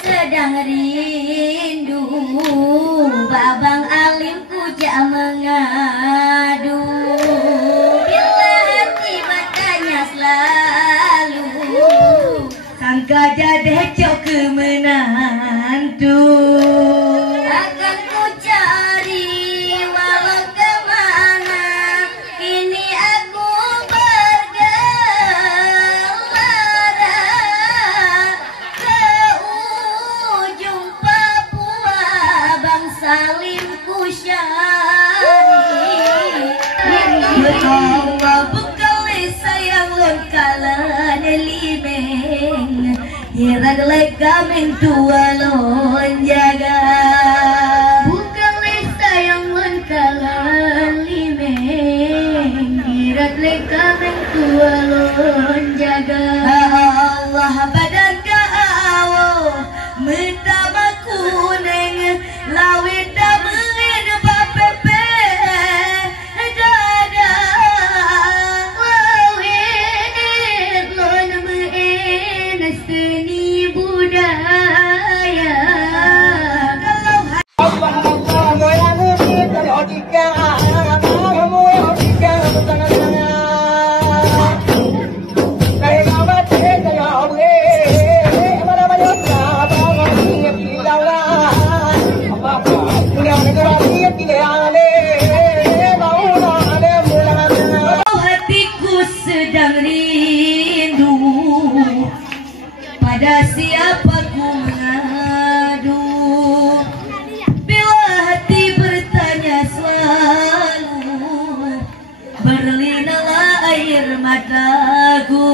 sedang rindu, babang alimku jak mengadu. Bila hati bertanya selalu, sangka jadi cok ke menantu. Akan ku cari walau kemana, kini aku bergelara ke ujung Papua, Bang Salim ku syari. Allah bekali sayang lon kala limeng, hirag lega mentua lon jaga. Bekali sayang lon kala limeng, hirag lega mentua lon jaga. Allah badaka awo metama kuneng lawit damelin bapepe dada lawit lon meen seni budaya. Hatiku sedang rindu, pada siapa ku mengadu. Bila hati bertanya selalu, berlinalah air mataku.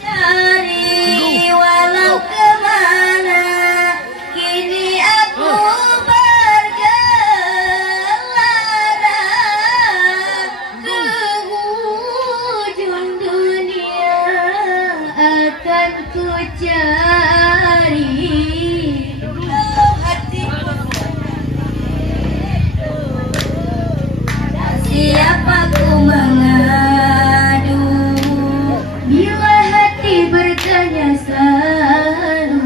Cari walau kemana, kini aku bergelara ke ujung dunia, akan ku cari. Kalau hatiku siapa ku mengadu. Bila hati bertanya selalu,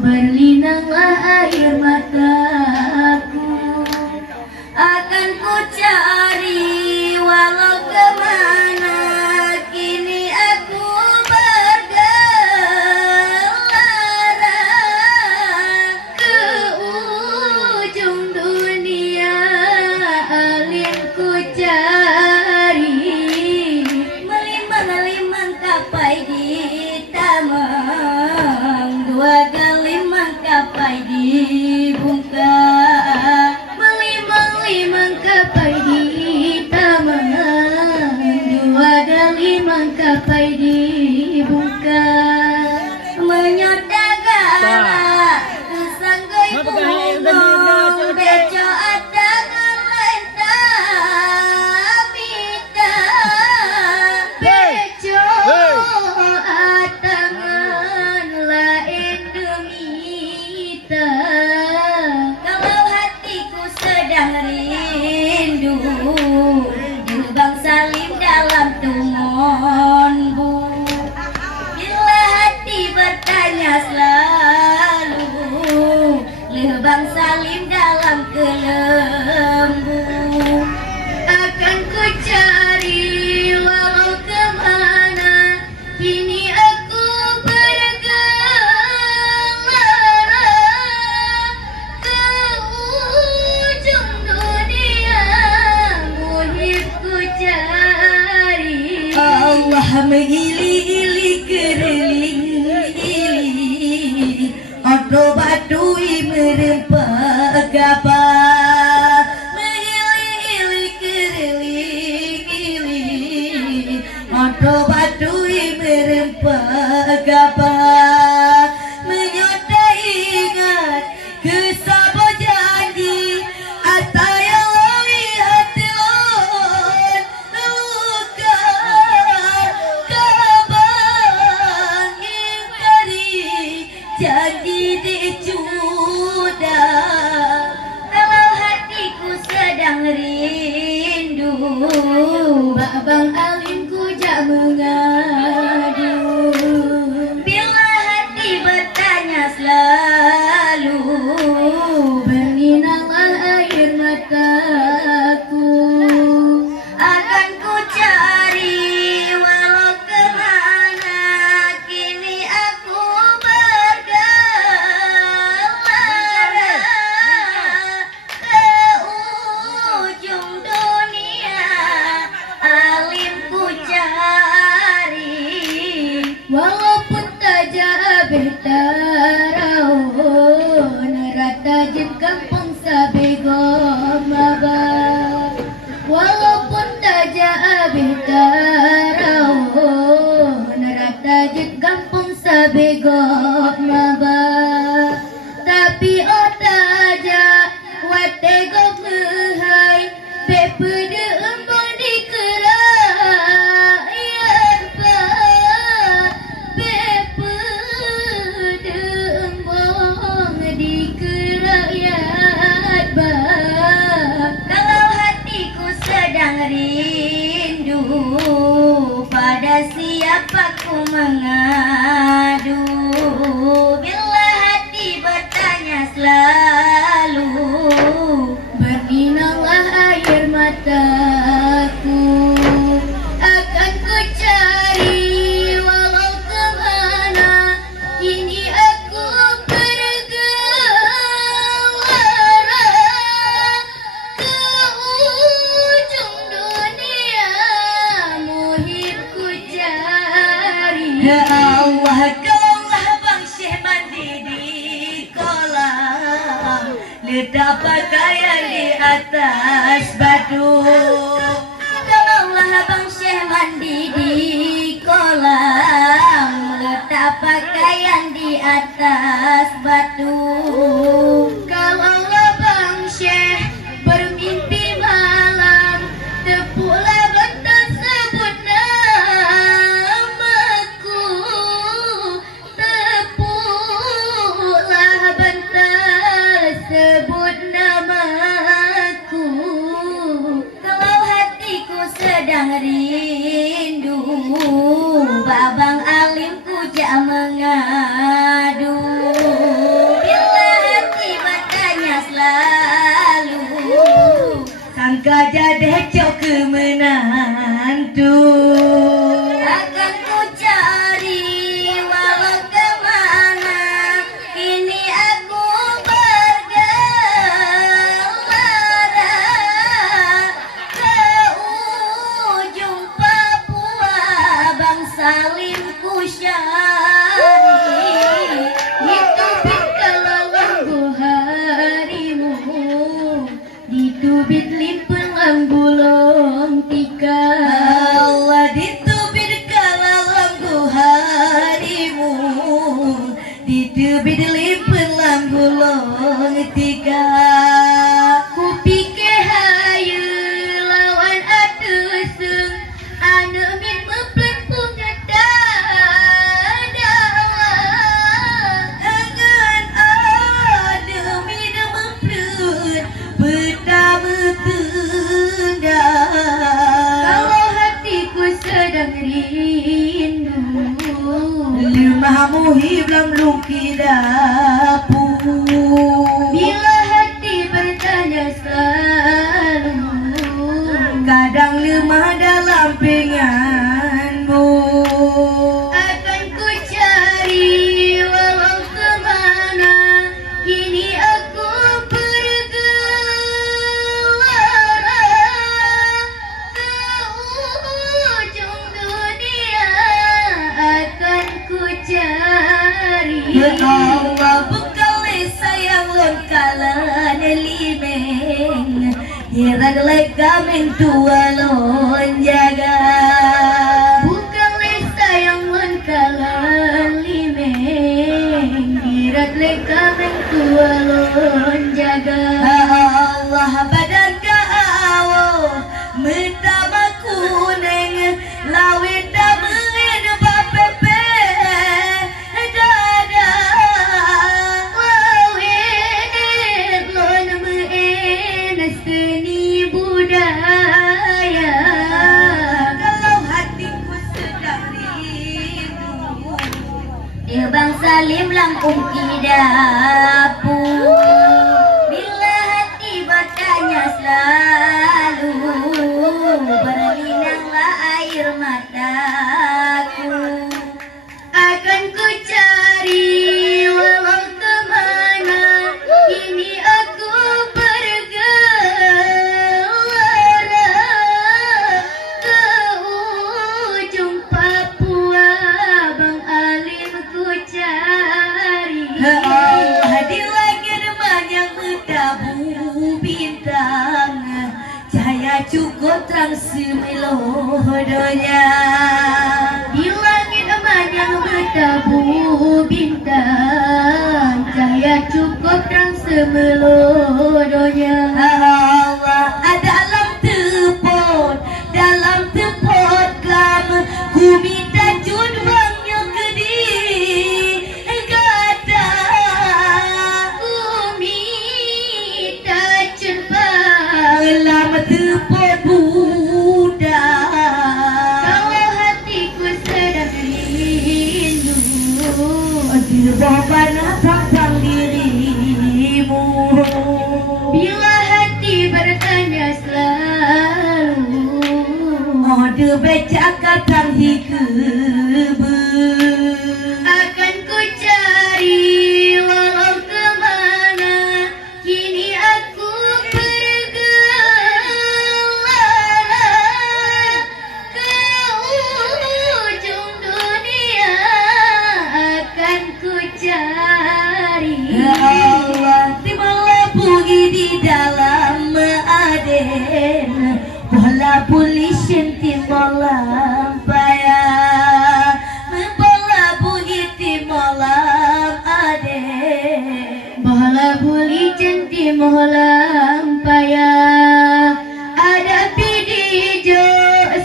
berlinanglah air mataku. Akan ku cari walau kemana, kini aku bergelara ke ujung dunia, alim ku cari. Melimang-limang kapai di tamang, dua gelimang kapai di bungka. Melimang-limang kapai di tamang, dua gelimang kapai di bungka. Menyodagara kesanggai bungo, beco adangan lentah bita, beco adangan lain demita. Kalau hatiku sedang rindu, Bang Salim dalam tumonmu. Bila hati bertanya selalu, Bang Salim dalam kelembu. Akan ku cari walau kemana, kini aku bergelara ke ujung dunia, muhib ku cari. Allah mengili-ili keriling-ili, odo badui merempak gapa. Mengili-ili keriling-ili, odo badui merempak gapa. Menyota ingat kesabo janji, ataya lawi hati lon luka kabang ingkari janji dicuda. Kalau hatiku sedang rindu, babang alimku jak mengadu. walaupun tak jabih taraun rata jem kampung sabego maba. Walaupun tak jabih taraun rata jem kampung sabego maba. Tapi otak ja wate gok mehai pepede embong dikerayat ba. Pepede embong dikerayat ba. Kalau hatiku sedang rindu, pada siapa ku mengadu? Bila hati bertanya selalu, berlinanglah air mataku. Akan ku cari walau kemana, kini aku bergelora ke ujung dunia, muhibku cari. Ya Allah, tolonglah Bang Syekh mandi di kolam, letak pakaian di atas batu. Tolonglah Bang Syekh mandi di kolam, letak pakaian di atas batu. Kalaulah Bang Syekh bermimpi malam, tepuklah bentar sebut namaku. Tepuklah bentar sebut namaku. Kalau hatiku sedang rindu, babang alimku jak mengadu. Bila hati bertanya selalu, Sangka jadi cok ke menantu. akan ku cari walau kemana, kini aku bergelora ke ujung Papua. Bang Salim ku syari, ditubit kelalambu harimu, ditubit limpah lambu tika. Allah ditubir kalalambu harimu, ditubir limpah lambu long tiga. Ku pikir hayu lawan atusung, anu min memplet bunga dadawa. Tangan ada minum memplut pertama tengah. Kalau hatiku sedang rindu, Lemah muhib lam luki dapur. bila hati bertanya selalu, Kadang lemah dalam penganmu. akan ku cari walau kemana, kini aku bergelora ke ujung dunia, akan ku cari. Ya Allah, bekal sayang lon kalan limeng, hirag legamin tua lon jaga. Bukan sayang mun kalan limeng, dirat leka tua lon jaga. Allah badan kau metama kuneng lawit damen bapepe dada. Wawet lon meen seni budaya. Kalau hatiku sedang rindu, Dia Bang Salim Lampung Kidapur. Bila hati bertanya selalu, berlinanglah air mataku. Akan ku cari walau kemana, kini aku bergelora ke ujung Papua. Bang terang semelodonya. Di langit emas yang bertabur bintang, cahaya cukup terang semelodonya. Allah dalam tepot kelam, ku minta junwangnya gede kata. Ku minta cepat Lama tepot budak, kalau hatiku sedang rindu. Dirboban pasang dirimu. Bila hati bertanya selalu, Ode becakakan hikebe, akan ku cari walau kemana. Kini aku bergelana ke ujung dunia, akan ku cari. Ya Allah, tibalah pugi di dalam aden, bola pulishin timolam paya, bola pugi timolam aden. Bahala buli cantik moholam paya, ada pidijo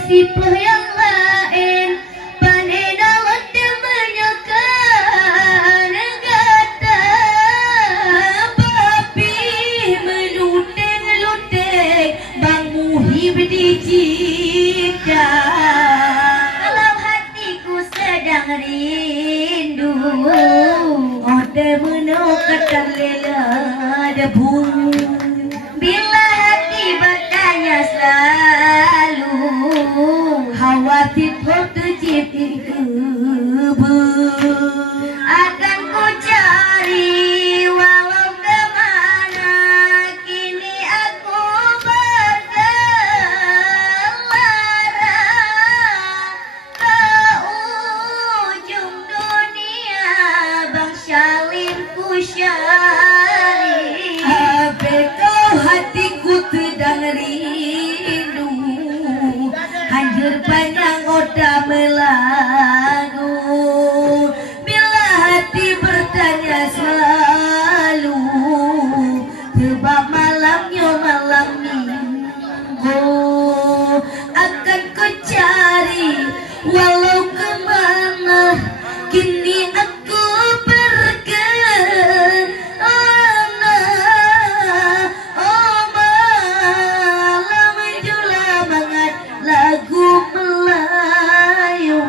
siploh yang lain, panena lote menyokan gata. Papi meluteng-luteng, Bang Muhib dicipta. Kalau hatiku sedang rindu, Ode menokatan lela debu. bila hati bertanya selalu, Khawatir kau terjadi kebu. akan ku cari walau kemana. Kini aku bergelana ke ujung dunia, Bang Salim ku cari. Bekau hatiku sedang rindu, hancur panjang oda melagu. Bila hati bertanya selalu, sebab malamnya malam minggu, akan ku cari walau kemana. Kini aku bergelana, oh malam jula banget lagu Melayu.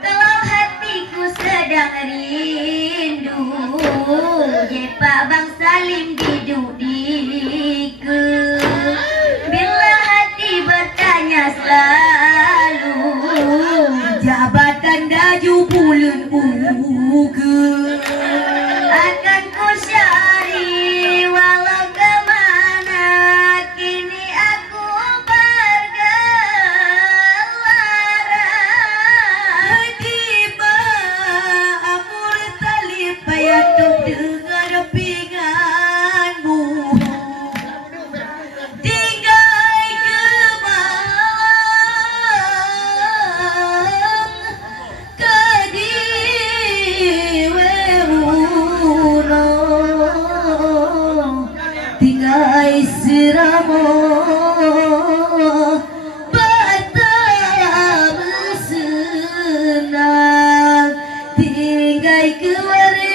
Kalau hatiku sedang rindu, Pak Bang Salim duduk diku. Bila hati bertanya selalu, Jabatan daju bulan buku, akan ku cari walau kemana. Kini aku bergelana. tiba amur tali payatuk dengan pinganmu. Tinggai kembang kediwewuno, tinggai siramo batam senang, tinggai kewari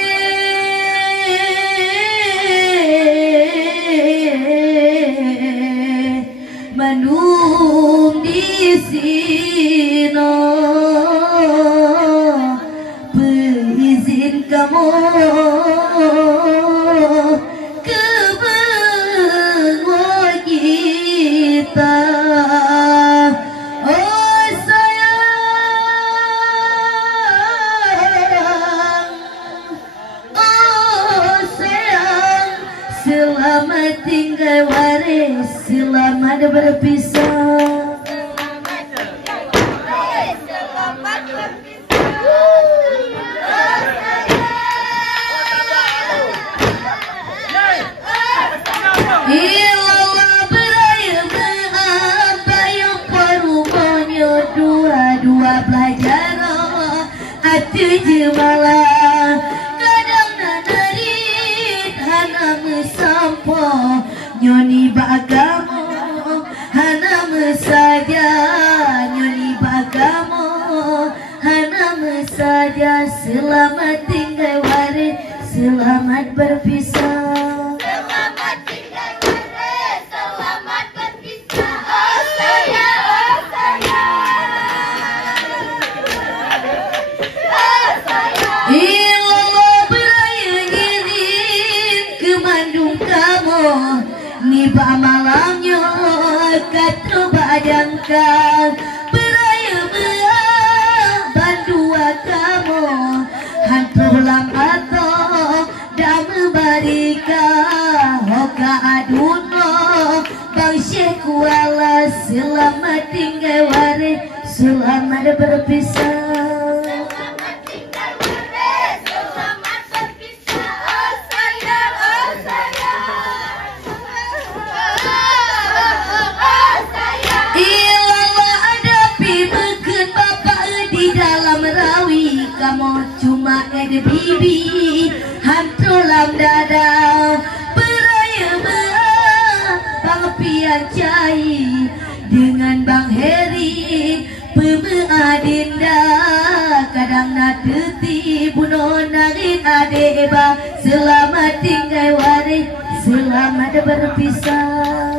manum di sino. Berizin kamu ke bengwa kita. Oh sayang, oh sayang, selamat tinggal waris, selamat berpisah. Ilallah beraya tujuh malam kadang nanarit hana mesampo nyoni bagamo hana mesaja nyoni bagamo hana mesaja selamat tinggal waris selamat berpisah. Selamat tinggal waris, selamat berpisah. Oh sayang, oh sayang, oh sayang. Ilah beraya ngirim ke Bandung kamu niba malamnya kata badangkan beraya bandua kamu hantu lam atau dame barika hoka aduno bang Syekh Kuala selamat tinggal waris selamat berpisah. Selamat tinggal waris, selamat berpisah. Oh sayang, oh sayang, oh sayang. Ilalah ada pimekeun bapak di dalam rawi kamu cuma ada bibi hantu lam dadau beraya bang pian cai dengan bang Heri pemeadinda kadang nateti bunuh nangit ade bang selamat tinggal waris selamat berpisah.